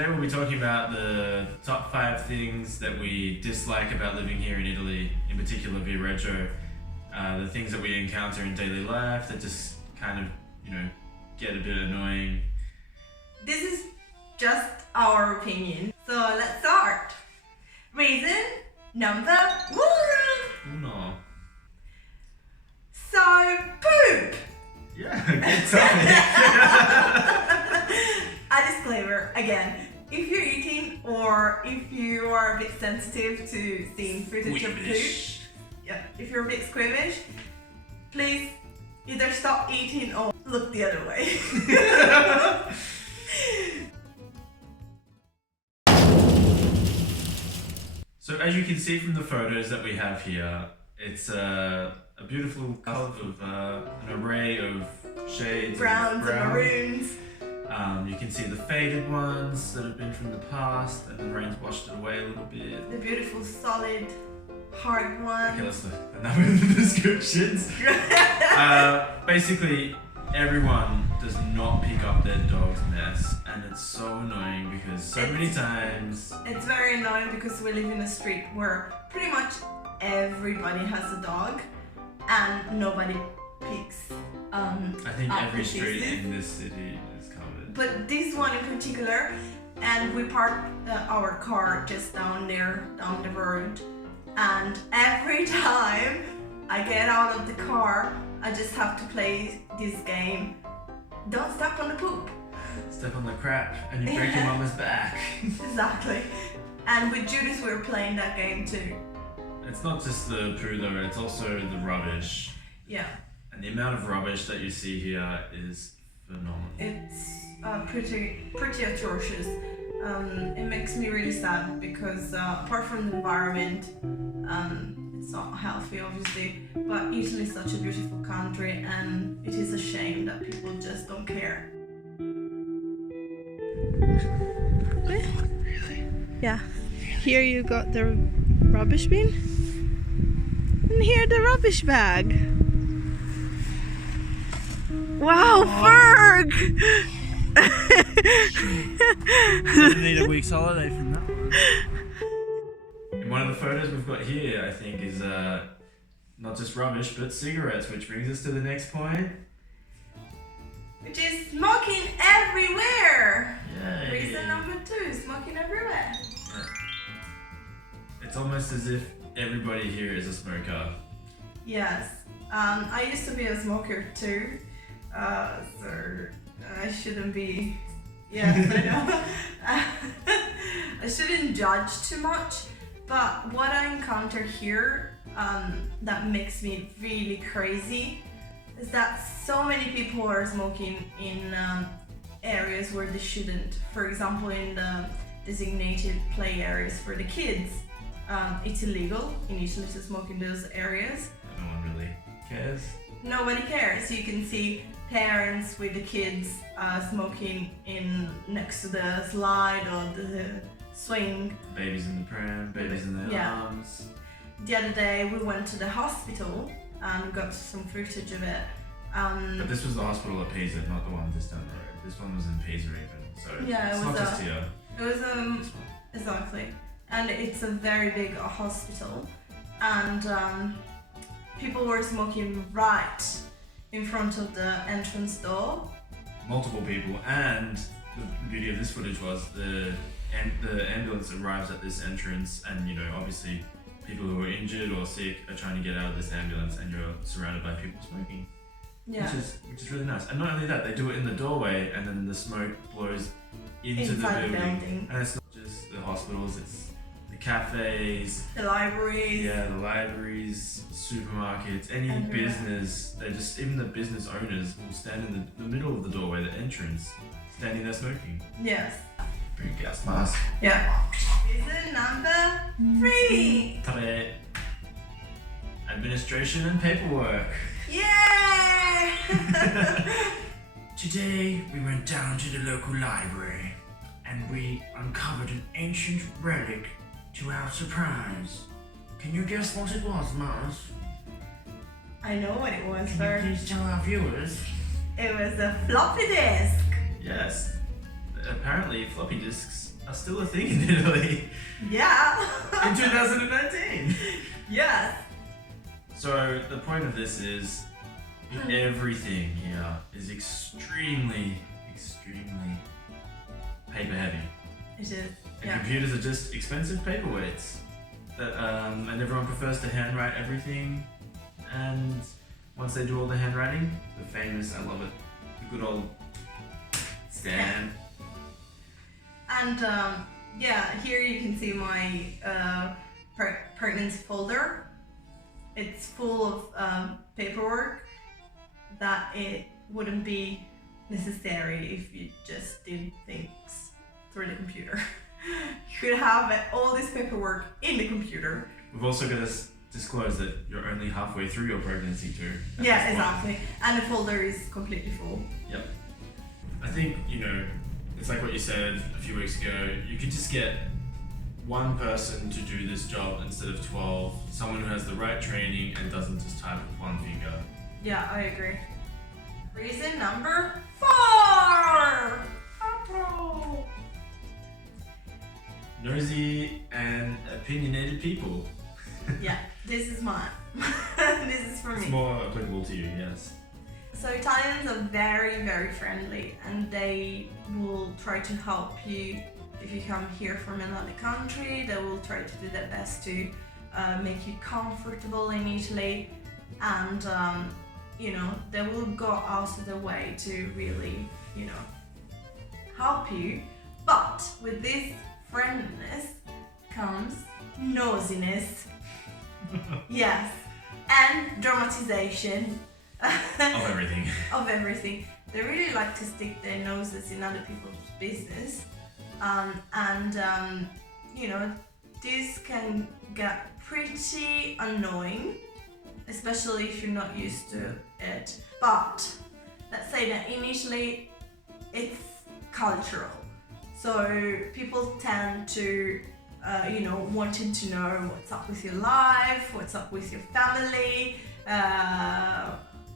today we'll be talking about the top 5 things that we dislike about living here in Italy, in particular Viareggio. The things that we encounter in daily life that just kind of, get a bit annoying. This is just our opinion. So let's start. Reason number 1. Uno. So, poop. Yeah, good topic. A disclaimer again. If you're eating or if you are a bit sensitive to seeing footage of poop, if you're a bit squeamish, please either stop eating or look the other way. So as you can see from the photos that we have here, it's a beautiful color of an array of shades. Browns and maroons. You can see the faded ones that have been from the past and the rain's washed it away a little bit. The beautiful solid hard ones. Okay, that's enough of the descriptions. Basically, everyone does not pick up their dog's mess, and it's so annoying because many times... It's very annoying because we live in a street where pretty much everybody has a dog and nobody picks I think up every the street pieces. in this city is covered. But this one in particular, and we parked our car just down there, down the road, and every time I get out of the car, I just have to play this game. Don't step on the poop. Step on the crap and you break your mama's back. Exactly. And with Judith we were playing that game too. It's not just the poo though, it's also the rubbish. Yeah. And the amount of rubbish that you see here is phenomenal. It's pretty atrocious. It makes me really sad because apart from the environment, it's not healthy obviously, but Italy is such a beautiful country and it is a shame that people just don't care. Really? Yeah. Here you got the rubbish bin. And here the rubbish bag. Wow, Ferg! Need a week's holiday from that one. And one of the photos we've got here, I think, is not just rubbish, but cigarettes, which brings us to the next point. Which is smoking everywhere! Yay. Reason number 2, smoking everywhere. Yeah. It's almost as if everybody here is a smoker. Yes. I used to be a smoker too. So I shouldn't be. Yes, I know. I shouldn't judge too much. But what I encounter here that makes me really crazy is that so many people are smoking in areas where they shouldn't. For example, in the designated play areas for the kids. It's illegal in Italy to smoke in those areas. No one really cares. Nobody cares. You can see parents with the kids smoking next to the slide or the swing. Babies in the pram, babies in their arms. The other day we went to the hospital and got some footage of it. But this was the hospital at Pisa, not the one just down the road. This one was in Pisa even, so Yeah, it's it not was just here. It was This one. exactly, and it's a very big hospital, and people were smoking right in front of the entrance door. Multiple people, and the beauty of this footage was the ambulance arrives at this entrance, and obviously people who are injured or sick are trying to get out of this ambulance, and you're surrounded by people smoking. Yeah. Which is really nice. And not only that, they do it in the doorway, and then the smoke blows into Inside the the building. building. And it's not just the hospitals; it's the cafes, The libraries. the libraries, supermarkets, any Everywhere. business. Even the business owners will stand in the middle of the doorway, the entrance, standing there smoking. Yes. Bring a gas mask. Yeah. Reason number 3. Tre. Administration and paperwork. Yay! Today we went down to the local library and we uncovered an ancient relic to our surprise. Can you guess what it was, Mars? I know what it was, Can sir. you please tell our viewers? It was a floppy disk. Yes. apparently floppy disks are still a thing in Italy Yeah. in 2019. Yes. So the point of this is everything here is extremely paper heavy. It is. And Yeah. computers are just expensive paperweights. That, and everyone prefers to handwrite everything. And once they do all the handwriting, the famous, I love it, the good old stamp. And yeah, here you can see my pregnancy folder. It's full of paperwork that it wouldn't be necessary if you just did things through the computer. You could have all this paperwork in the computer. We've also got to disclose that you're only halfway through your pregnancy too. at Yeah, this point. exactly. And the folder is completely full. Yep. I think, it's like what you said a few weeks ago. You could just get one person to do this job instead of 12. Someone who has the right training and doesn't just type with one finger. Yeah, I agree. Reason number 4! Apro. Nosy and opinionated people. Yeah, this is mine. This is for It's me. more applicable to you, yes. So Italians are very, very friendly, and they will try to help you if you come here from another country. They will try to do their best to make you comfortable in Italy, and they will go out of their way to really, help you. But with this friendliness comes nosiness. Yes, and dramatization. Of everything. Of everything. They really like to stick their noses in other people's business, this can get pretty annoying, especially if you're not used to it. But let's say that in Italy it's cultural, so people tend to wanting to know what's up with your life, what's up with your family.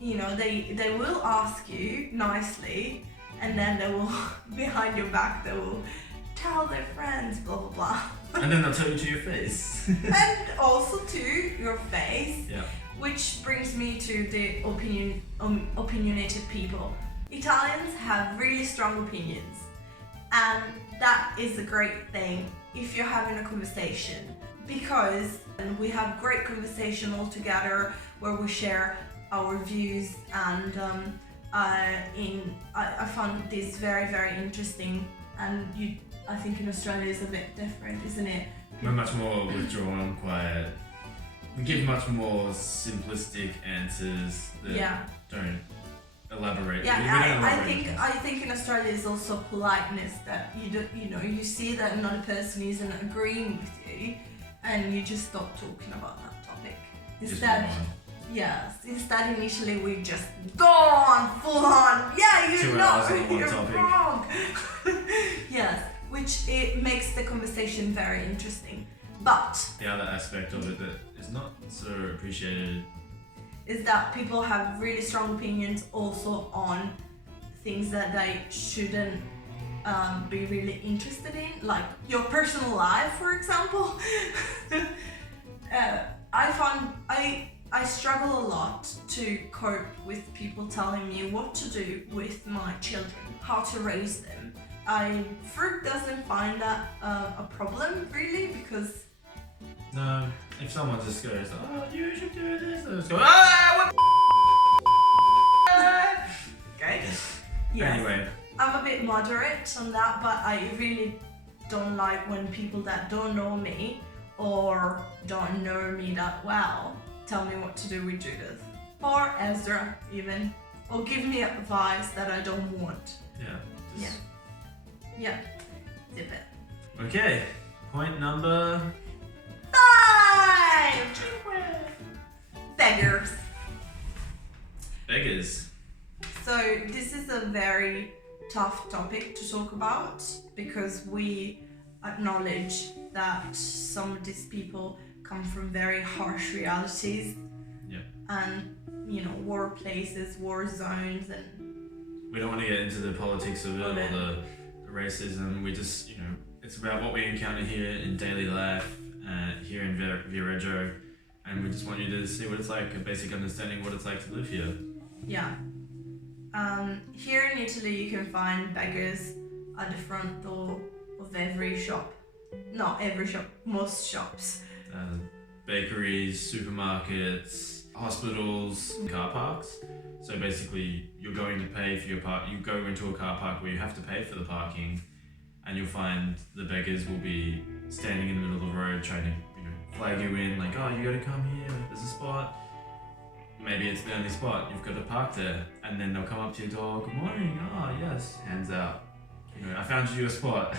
They will ask you nicely, and then they will, behind your back, they will tell their friends, blah blah blah. And then they'll tell you to your face. And also to your face, Yeah. which brings me to the opinionated people. Italians have really strong opinions, and that is a great thing if you're having a conversation, because we have great conversation all together where we share our views, and I found this very, very interesting, and I think in Australia is a bit different, isn't it? We're much more withdrawn, quiet. We give much more simplistic answers that Yeah. don't elaborate. Yeah, We don't I elaborate think much. I think in Australia is also politeness, that you see that another person isn't agreeing with you, and you just stop talking about that topic. Just Instead, move on. yes, instead initially we just go on full on. Yeah, 2 hours on one you're topic. wrong. Yes, which it makes the conversation very interesting. But The other aspect of it that is not so appreciated. is that people have really strong opinions also on things that they shouldn't be really interested in, like your personal life, for example. I struggle a lot to cope with people telling me what to do with my children, how to raise them. Fruit doesn't find that a problem really, because No, if someone just goes, oh, you should do this, I just go, ah, what okay. Yes. Yes. Anyway, I'm a bit moderate on that, but I really don't like when people that don't know me or don't know me that well tell me what to do with Judith or Ezra even, or give me advice that I don't want. yeah. Just, Yeah, zip it. Okay, point number 5! Beggars. beggars. So this is a very tough topic to talk about, because we acknowledge that some of these people come from very harsh realities. Yeah. And war places, war zones, and We don't want to get into the politics of it or the racism. We just, it's about what we encounter here in daily life, here in Viareggio, and we just want you to see what it's like, a basic understanding what it's like to live here. Yeah. Here in Italy, you can find beggars at the front door of every shop. Not every shop, most shops. Bakeries, supermarkets, hospitals, car parks. So basically, you're going to pay for your park. You go into a car park where you have to pay for the parking, and you'll find the beggars will be standing in the middle of the road trying to, flag you in, like, oh, you gotta come here. There's a spot. Maybe it's the only spot. You've got to park there, and then they'll come up to your door. Good morning. Oh, yes. Hands out. I found you a spot.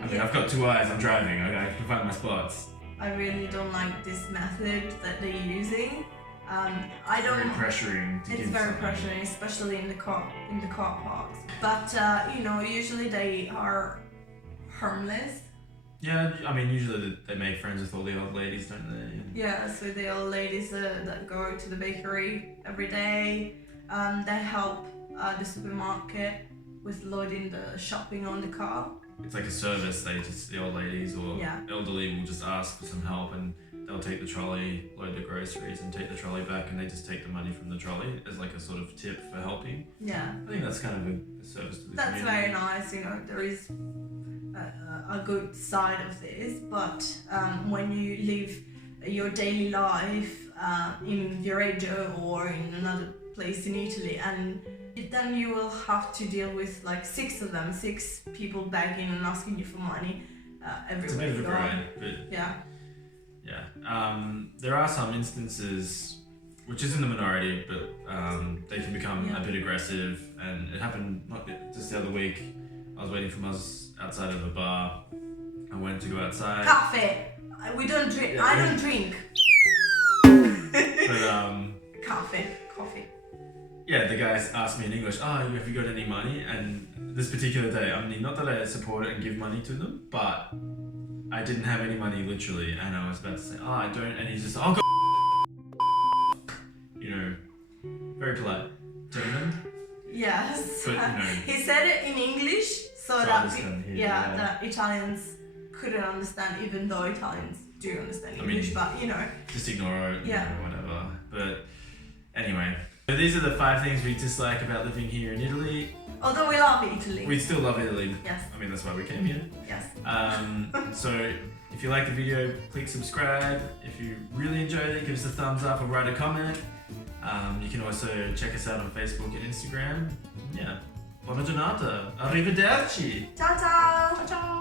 I mean, I've got 2 eyes. I'm driving. I can find my spots. I really don't like this method that they're using. I don't. Very pressuring. It's very pressuring, especially in the car parks. But usually they are harmless. Yeah, I mean, usually they make friends with all the old ladies, don't they? Yeah, so the old ladies that go to the bakery every day, they help the supermarket with loading the shopping on the car. It's like a service. The old ladies or Yeah. elderly will just ask for some help, and they'll take the trolley, load the groceries, and take the trolley back, and they just take the money from the trolley as like a sort of tip for helping. Yeah. I think that's kind of a service to the That's community. very nice, there is a good side of this, but when you live your daily life in Viareggio or in another place in Italy, and then you will have to deal with like 6 people begging and asking you for money everywhere. It's a bit of a you go. grind, but Yeah. there are some instances, which is in the minority, but they can become Yeah. a bit aggressive, and it happened just the other week. I was waiting for Muzz outside of a bar. I went to go outside, Cafe. We don't drink. Yeah, I we- don't drink. but Coffee. yeah, the guys asked me in English, oh, have you got any money? And this particular day, I mean, not that I support it and give money to them, but I didn't have any money literally, and I was about to say, oh, I don't, and he's just, oh, very polite gentleman. Yes. But, He said it in English so So that understand here, yeah. that Italians couldn't understand, even though Italians do understand I mean, English. But Just ignore it, Yeah. whatever. But anyway, so these are the 5 things we dislike about living here in Italy. although we love Italy. We still love Italy. Yes. I mean, that's why we came here. Yes. So if you like the video, click subscribe. If you really enjoyed it, give us a thumbs up or write a comment. You can also check us out on Facebook and Instagram. Yeah. Buona giornata. Arrivederci. Ciao ciao. Ciao.